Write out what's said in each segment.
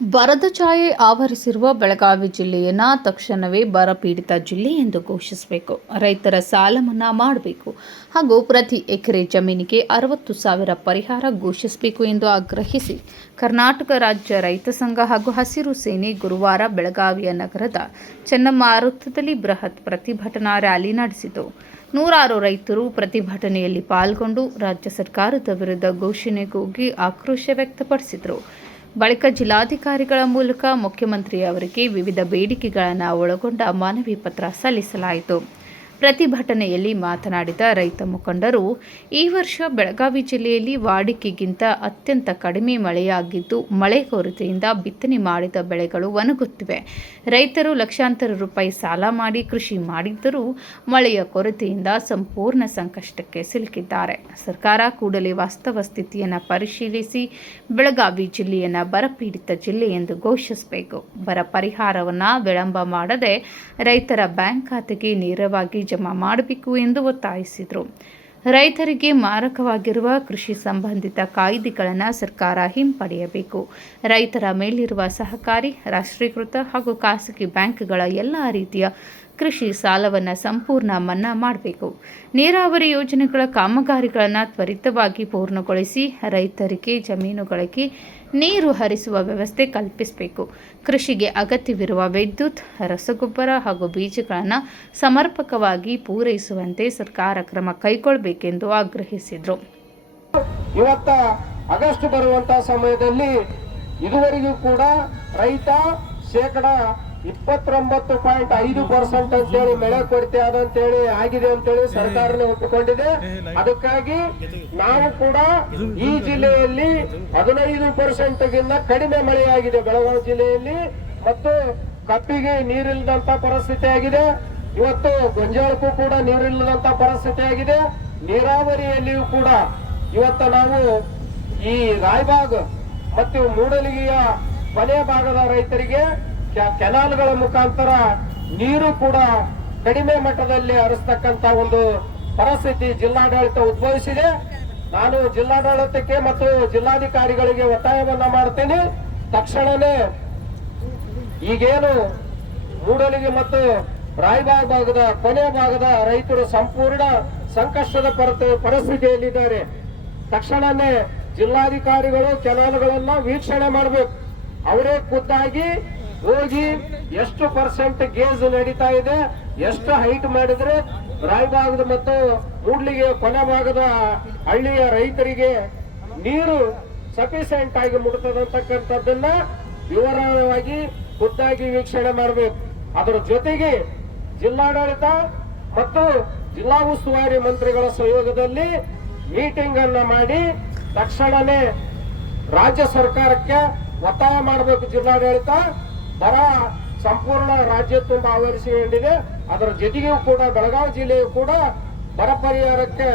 ಬರದ ಛಾಯೆ ಆವರಿಸಿರುವ ಬೆಳಗಾವಿ ಜಿಲ್ಲೆಯನ್ನು ತಕ್ಷಣವೇ ಬರಪೀಡಿತ ಜಿಲ್ಲೆ ಎಂದು ಘೋಷಿಸಬೇಕು. ರೈತರ ಸಾಲ ಮನ್ನಾ ಮಾಡಬೇಕು ಹಾಗೂ ಪ್ರತಿ ಎಕರೆ ಜಮೀನಿಗೆ 60,000 ಪರಿಹಾರ ಘೋಷಿಸಬೇಕು ಎಂದು ಆಗ್ರಹಿಸಿ ಕರ್ನಾಟಕ ರಾಜ್ಯ ರೈತ ಸಂಘ ಹಾಗೂ ಹಸಿರು ಸೇನೆ ಗುರುವಾರ ಬೆಳಗಾವಿಯ ನಗರದ ಚೆನ್ನಮ್ಮ ವೃತ್ತದಲ್ಲಿ ಬೃಹತ್ ಪ್ರತಿಭಟನಾ ರ್ಯಾಲಿ ನಡೆಸಿತು. ನೂರಾರು ರೈತರು ಪ್ರತಿಭಟನೆಯಲ್ಲಿ ಪಾಲ್ಗೊಂಡು ರಾಜ್ಯ ಸರ್ಕಾರದ ವಿರುದ್ಧ ಘೋಷಣೆ ಕೂಗಿ ಆಕ್ರೋಶ ವ್ಯಕ್ತಪಡಿಸಿದರು. ಬಳಿಕ ಜಿಲ್ಲಾಧಿಕಾರಿಗಳ ಮೂಲಕ ಮುಖ್ಯಮಂತ್ರಿಯವರಿಗೆ ವಿವಿಧ ಬೇಡಿಕೆಗಳನ್ನು ಒಳಗೊಂಡ ಮನವಿ ಪತ್ರ ಸಲ್ಲಿಸಲಾಯಿತು. ಪ್ರತಿಭಟನೆಯಲ್ಲಿ ಮಾತನಾಡಿದ ರೈತ ಮುಖಂಡರು, ಈ ವರ್ಷ ಬೆಳಗಾವಿ ಜಿಲ್ಲೆಯಲ್ಲಿ ವಾಡಿಕೆಗಿಂತ ಅತ್ಯಂತ ಕಡಿಮೆ ಮಳೆಯಾಗಿದ್ದು, ಮಳೆ ಕೊರತೆಯಿಂದ ಬಿತ್ತನೆ ಮಾಡಿದ ಬೆಳೆಗಳು ಒಣಗುತ್ತಿವೆ. ರೈತರು ಲಕ್ಷಾಂತರ ರೂಪಾಯಿ ಸಾಲ ಮಾಡಿ ಕೃಷಿ ಮಾಡಿದ್ದರೂ ಮಳೆಯ ಕೊರತೆಯಿಂದ ಸಂಪೂರ್ಣ ಸಂಕಷ್ಟಕ್ಕೆ ಸಿಲುಕಿದ್ದಾರೆ. ಸರ್ಕಾರ ಕೂಡಲೇ ವಾಸ್ತವ ಸ್ಥಿತಿಯನ್ನು ಪರಿಶೀಲಿಸಿ ಬೆಳಗಾವಿ ಜಿಲ್ಲೆಯನ್ನು ಬರಪೀಡಿತ ಜಿಲ್ಲೆ ಎಂದು ಘೋಷಿಸಬೇಕು. ಬರ ಪರಿಹಾರವನ್ನು ವಿಳಂಬ ಮಾಡದೆ ರೈತರ ಬ್ಯಾಂಕ್ ಖಾತೆಗೆ ನೇರವಾಗಿ ಜಮಾ ಮಾಡಬೇಕು ಎಂದು ಒತ್ತಾಯಿಸಿದರು. ರೈತರಿಗೆ ಮಾರಕವಾಗಿರುವ ಕೃಷಿ ಸಂಬಂಧಿತ ಕಾಯ್ದೆಗಳನ್ನು ಸರ್ಕಾರ ಹಿಂಪಡೆಯಬೇಕು. ರೈತರ ಮೇಲಿರುವ ಸಹಕಾರಿ, ರಾಷ್ಟ್ರೀಕೃತ ಹಾಗೂ ಖಾಸಗಿ ಬ್ಯಾಂಕ್ಗಳ ಎಲ್ಲ ರೀತಿಯ ಕೃಷಿ ಸಾಲವನ್ನು ಸಂಪೂರ್ಣ ಮನ್ನಾ ಮಾಡಬೇಕು. ನೀರಾವರಿ ಯೋಜನೆಗಳ ಕಾಮಗಾರಿಗಳನ್ನು ತ್ವರಿತವಾಗಿ ಪೂರ್ಣಗೊಳಿಸಿ ರೈತರಿಗೆ ಜಮೀನುಗಳಿಗೆ ನೀರು ಹರಿಸುವ ವ್ಯವಸ್ಥೆ ಕಲ್ಪಿಸಬೇಕು. ಕೃಷಿಗೆ ಅಗತ್ಯವಿರುವ ವಿದ್ಯುತ್, ರಸಗೊಬ್ಬರ ಹಾಗೂ ಬೀಜಗಳನ್ನು ಸಮರ್ಪಕವಾಗಿ ಪೂರೈಸುವಂತೆ ಸರ್ಕಾರ ಕ್ರಮ ಕೈಗೊಳ್ಳಬೇಕೆಂದು ಆಗ್ರಹಿಸಿದರು. ಇವತ್ತ ಆಗಸ್ಟ್ ಬರುವಂತಹ ಸಮಯದಲ್ಲಿ ಇದುವರೆಗೂ ಕೂಡ ರೈತ ಶೇಕಡ 29.5% ಅಂತೇಳಿ ಮಳೆ ಕೊರತೆ ಆಗಿದೆ ಅಂತೇಳಿ ಸರ್ಕಾರನೇ ಒಪ್ಪಿಕೊಂಡಿದೆ. ಅದಕ್ಕಾಗಿ ನಾವು ಕೂಡ ಈ ಜಿಲ್ಲೆಯಲ್ಲಿ 15%ಗಿಂತ ಕಡಿಮೆ ಮಳೆಯಾಗಿದೆ ಬೆಳಗಾವಿ ಜಿಲ್ಲೆಯಲ್ಲಿ. ಮತ್ತು ಕಬ್ಬಿಗೆ ನೀರಿಲ್ಲದಂತ ಪರಿಸ್ಥಿತಿ ಆಗಿದೆ. ಇವತ್ತು ಗೊಂಜಾಳಕ್ಕೂ ಕೂಡ ನೀರಿಲ್ಲದಂತ ಪರಿಸ್ಥಿತಿ ಆಗಿದೆ. ನೀರಾವರಿಯಲ್ಲಿಯೂ ಕೂಡ ಇವತ್ತು ನಾವು ಈ ರಾಯಬಾಗ್ ಮತ್ತು ಮೂಡಲಗಿಯ ಕೊನೆಯ ಭಾಗದ ರೈತರಿಗೆ ಕೆನಾಲ್ಗಳ ಮುಖಾಂತರ ನೀರು ಕೂಡ ಕಡಿಮೆ ಮಟ್ಟದಲ್ಲಿ ಹರಿಸ್ತಕ್ಕಂತ ಒಂದು ಪರಿಸ್ಥಿತಿ ಜಿಲ್ಲಾಡಳಿತ ಉದ್ಭವಿಸಿದೆ. ನಾನು ಜಿಲ್ಲಾಡಳಿತಕ್ಕೆ ಮತ್ತು ಜಿಲ್ಲಾಧಿಕಾರಿಗಳಿಗೆ ಒತ್ತಾಯವನ್ನ ಮಾಡ್ತೇನೆ. ತಕ್ಷಣವೇ ಈಗೇನು ಮೂಡಲಗಿ ಮತ್ತು ರಾಯಬಾಗ್ ಭಾಗದ ಕೊನೆಯ ಭಾಗದ ರೈತರು ಸಂಪೂರ್ಣ ಸಂಕಷ್ಟದ ಪರಿಸ್ಥಿತಿಯಲ್ಲಿದ್ದಾರೆ. ತಕ್ಷಣವೇ ಜಿಲ್ಲಾಧಿಕಾರಿಗಳು ಕೆನಾಲ್ಗಳನ್ನ ವೀಕ್ಷಣೆ ಮಾಡಬೇಕು. ಅವರೇ ಖುದ್ದಾಗಿ ಹೋಗಿ ಎಷ್ಟು % ಗೇಜ್ ನಡೀತಾ ಇದೆ, ಎಷ್ಟು ಹೈಟ್ ಮಾಡಿದ್ರೆ ರಾಯಬಾಗದ ಮತ್ತು ಮೂಡ್ಲಿಗೆ ಕೊನೆ ಭಾಗದ ಹಳ್ಳಿಯ ರೈತರಿಗೆ ನೀರು ಸಫಿಶಿಯಂಟ್ ಆಗಿ ಮುಟ್ತದಂತಕ್ಕಂಥದ್ದನ್ನ ವಿವರವಾಗಿ ಖುದ್ದಾಗಿ ವೀಕ್ಷಣೆ ಮಾಡಬೇಕು. ಅದರ ಜೊತೆಗೆ ಜಿಲ್ಲಾಡಳಿತ ಮತ್ತು ಜಿಲ್ಲಾ ಉಸ್ತುವಾರಿ ಮಂತ್ರಿಗಳ ಸಹಯೋಗದಲ್ಲಿ ಮೀಟಿಂಗ್ ಅನ್ನ ಮಾಡಿ ತಕ್ಷಣವೇ ರಾಜ್ಯ ಸರ್ಕಾರಕ್ಕೆ ಒತ್ತಾಯ ಮಾಡಬೇಕು. ಜಿಲ್ಲಾಡಳಿತ ಬರ ಸಂಪೂರ್ಣ ರಾಜ್ಯ ತುಂಬ ಆವರಿಸಿಕೊಂಡಿದೆ. ಅದರ ಜೊತೆಗೂ ಕೂಡ ಬೆಳಗಾವಿ ಜಿಲ್ಲೆಯು ಕೂಡ ಬರ ಪರಿಹಾರಕ್ಕೆ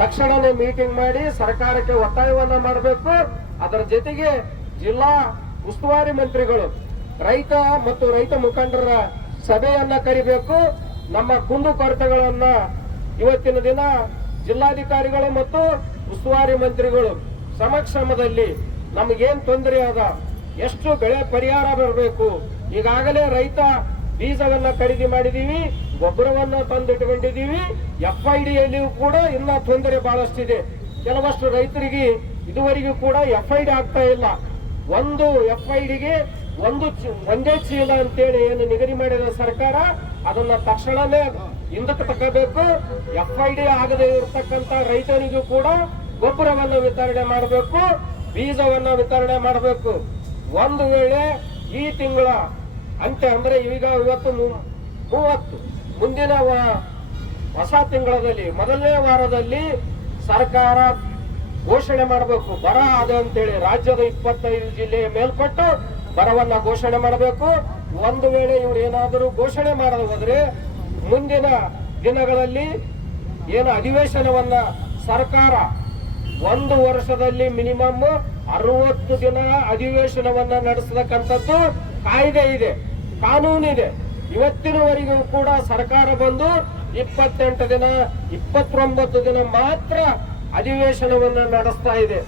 ತಕ್ಷಣವೇ ಮೀಟಿಂಗ್ ಮಾಡಿ ಸರ್ಕಾರಕ್ಕೆ ಒತ್ತಾಯವನ್ನ ಮಾಡಬೇಕು. ಅದರ ಜೊತೆಗೆ ಜಿಲ್ಲಾ ಉಸ್ತುವಾರಿ ಮಂತ್ರಿಗಳು ರೈತ ಮತ್ತು ರೈತ ಮುಖಂಡರ ಸಭೆಯನ್ನ ಕರಿಬೇಕು. ನಮ್ಮ ಕುಂದುಕೊರತೆಗಳನ್ನ ಇವತ್ತಿನ ದಿನ ಜಿಲ್ಲಾಧಿಕಾರಿಗಳು ಮತ್ತು ಉಸ್ತುವಾರಿ ಮಂತ್ರಿಗಳು ಸಮಕ್ಷಮದಲ್ಲಿ ನಮಗೇನ್ ತೊಂದರೆ ಅದ, ಎಷ್ಟು ಬೆಳೆ ಪರಿಹಾರ ಬರಬೇಕು, ಈಗಾಗಲೇ ರೈತ ಬೀಜವನ್ನ ಖರೀದಿ ಮಾಡಿದೀವಿ, ಗೊಬ್ಬರವನ್ನ ತಂದಿಟ್ಕೊಂಡಿದೀವಿ, FIDಯಲ್ಲಿಯೂ ಕೂಡ ಇನ್ನ ತೊಂದರೆ ಬಹಳಷ್ಟಿದೆ. ಕೆಲವಷ್ಟು ರೈತರಿಗೆ ಇದುವರೆಗೂ ಕೂಡ FID ಆಗ್ತಾ ಇಲ್ಲ. ಒಂದು FIDಗೆ ಒಂದೇ ಚೀಲ ಅಂತೇಳಿ ಏನು ನಿಗದಿ ಮಾಡಿದ ಸರ್ಕಾರ ಅದನ್ನ ತಕ್ಷಣವೇ ಹಿಂದಕ್ಕೆ ತಗೋಬೇಕು. FID ಆಗದೆ ಇರತಕ್ಕಂತ ರೈತರಿಗೂ ಕೂಡ ಗೊಬ್ಬರವನ್ನು ವಿತರಣೆ ಮಾಡಬೇಕು, ಬೀಜವನ್ನ ವಿತರಣೆ ಮಾಡಬೇಕು. ಒಂದು ವೇಳೆ ಈ ತಿಂಗಳ ಅಂತ್ಯ ಅಂದ್ರೆ ಇವತ್ತು 30 ಮುಂದಿನ ಹೊಸ ತಿಂಗಳಲ್ಲಿ ಮೊದಲನೇ ವಾರದಲ್ಲಿ ಸರ್ಕಾರ ಘೋಷಣೆ ಮಾಡಬೇಕು ಬರ ಆದ ಅಂತೇಳಿ. ರಾಜ್ಯದ 25 ಜಿಲ್ಲೆಯ ಮೇಲ್ಪಟ್ಟು ಬರವನ್ನ ಘೋಷಣೆ ಮಾಡಬೇಕು. ಒಂದು ವೇಳೆ ಇವರು ಏನಾದರೂ ಘೋಷಣೆ ಮಾಡದೆ ಹೋದ್ರೆ ಮುಂದಿನ ದಿನಗಳಲ್ಲಿ ಏನು ಅಧಿವೇಶನವನ್ನ ಸರ್ಕಾರ 1 ವರ್ಷದಲ್ಲಿ ಮಿನಿಮಮ್ 60 ದಿನ ಅಧಿವೇಶನವನ್ನ ನಡೆಸತಕ್ಕಂಥದ್ದು ಕಾಯ್ದೆ ಇದೆ, ಕಾನೂನಿದೆ. ಇವತ್ತಿನವರೆಗೂ ಕೂಡ ಸರ್ಕಾರ ಬಂದು 28 ದಿನ 29 ದಿನ ಮಾತ್ರ ಅಧಿವೇಶನವನ್ನ ನಡೆಸ್ತಾ ಇದೆ.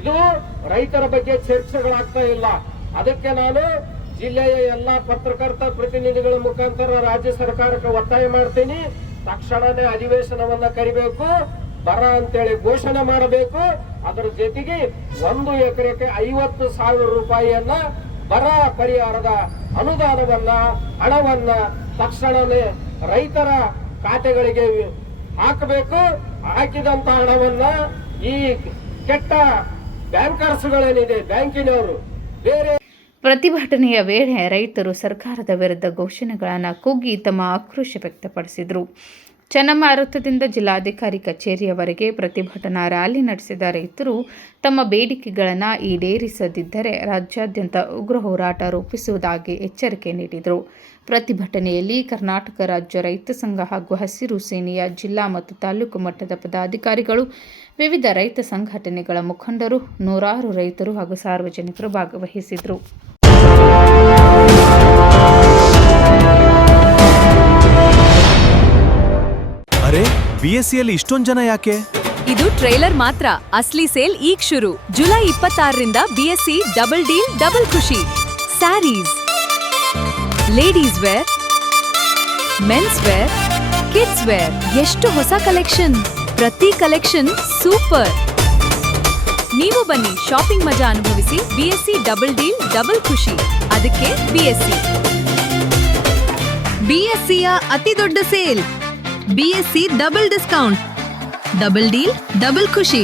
ಇದು ರೈತರ ಬಗ್ಗೆ ಚರ್ಚೆಗಳಾಗ್ತಾ ಇಲ್ಲ. ಅದಕ್ಕೆ ನಾನು ಜಿಲ್ಲೆಯ ಎಲ್ಲಾ ಪತ್ರಕರ್ತ ಪ್ರತಿನಿಧಿಗಳ ಮುಖಾಂತರ ರಾಜ್ಯ ಸರ್ಕಾರಕ್ಕೆ ಒತ್ತಾಯ ಮಾಡ್ತೀನಿ, ತಕ್ಷಣನೇ ಅಧಿವೇಶನವನ್ನ ಕರಿಬೇಕು, ಬರ ಅಂತೇಳಿ ಘೋಷಣೆ ಮಾಡಬೇಕು. ಅದರ ಜೊತೆಗೆ 1 ಎಕರೆಗೆ 50,000 ರೂಪಾಯಿಯನ್ನ ಬರ ಪರಿಹಾರದ ಅನುದಾನವನ್ನ ಹಣವನ್ನ ತಕ್ಷಣನೇ ರೈತರ ಖಾತೆಗಳಿಗೆ ಹಾಕಬೇಕು. ಹಾಕಿದಂತ ಹಣವನ್ನ ಈ ಕೆಟ್ಟ ಬ್ಯಾಂಕರ್ಸ್ಗಳೇನಿದೆ, ಬ್ಯಾಂಕಿನವರು ಬೇರೆ. ಪ್ರತಿಭಟನೆಯ ವೇಳೆ ರೈತರು ಸರ್ಕಾರದ ವಿರುದ್ಧ ಘೋಷಣೆಗಳನ್ನು ಕೂಗಿ ತಮ್ಮ ಆಕ್ರೋಶ ವ್ಯಕ್ತಪಡಿಸಿದರು. ಚನ್ನಮಾರುತದಿಂದ ಜಿಲ್ಲಾಧಿಕಾರಿ ಕಚೇರಿಯವರೆಗೆ ಪ್ರತಿಭಟನಾ ರ್ಯಾಲಿ ನಡೆಸಿದ ರೈತರು ತಮ್ಮ ಬೇಡಿಕೆಗಳನ್ನು ಈಡೇರಿಸದಿದ್ದರೆ ರಾಜ್ಯಾದ್ಯಂತ ಉಗ್ರ ಹೋರಾಟ ರೂಪಿಸುವುದಾಗಿ ಎಚ್ಚರಿಕೆ ನೀಡಿದರು. ಪ್ರತಿಭಟನೆಯಲ್ಲಿ ಕರ್ನಾಟಕ ರಾಜ್ಯ ರೈತ ಸಂಘ ಹಾಗೂ ಹಸಿರು ಸೇನೆಯ ಜಿಲ್ಲಾ ಮತ್ತು ತಾಲೂಕು ಮಟ್ಟದ ಪದಾಧಿಕಾರಿಗಳು, ವಿವಿಧ ರೈತ ಸಂಘಟನೆಗಳ ಮುಖಂಡರು, ನೂರಾರು ರೈತರು ಹಾಗೂ ಸಾರ್ವಜನಿಕರು ಭಾಗವಹಿಸಿದರು. ಅರೆ, ಬಿಎಸ್ಸಿಯಲ್ಲಿ ಇಷ್ಟೊಂದು ಜನ ಯಾಕೆ? ಇದು ಟ್ರೈಲರ್ ಮಾತ್ರ. ಅಸ್ಲಿ ಸೇಲ್ ಈಗ ಶುರು. ಜುಲೈ 26ರಿಂದ ಬಿಎಸ್ಸಿ ಡಬಲ್ ಡೀಲ್ ಡಬಲ್ ಖುಷಿ. Sarees, ladies wear, men's wear, kids wear, ಎಷ್ಟು ಹೊಸ ಕಲೆಕ್ಷನ್! ಪ್ರತಿ ಕಲೆಕ್ಷನ್ ಸೂಪರ್. ನೀವು ಬನ್ನಿ, ಶಾಪಿಂಗ್ ಮಜಾ ಅನುಭವಿಸಿ. ಬಿಎಸ್ಸಿ ಡಬಲ್ ಡೀಲ್ ಡಬಲ್ ಖುಷಿ. ಅದಕ್ಕೆ ಬಿಎಸ್ಸಿಯ ಅತಿ ದೊಡ್ಡ sale. BSc double discount, double deal double ಖುಷಿ.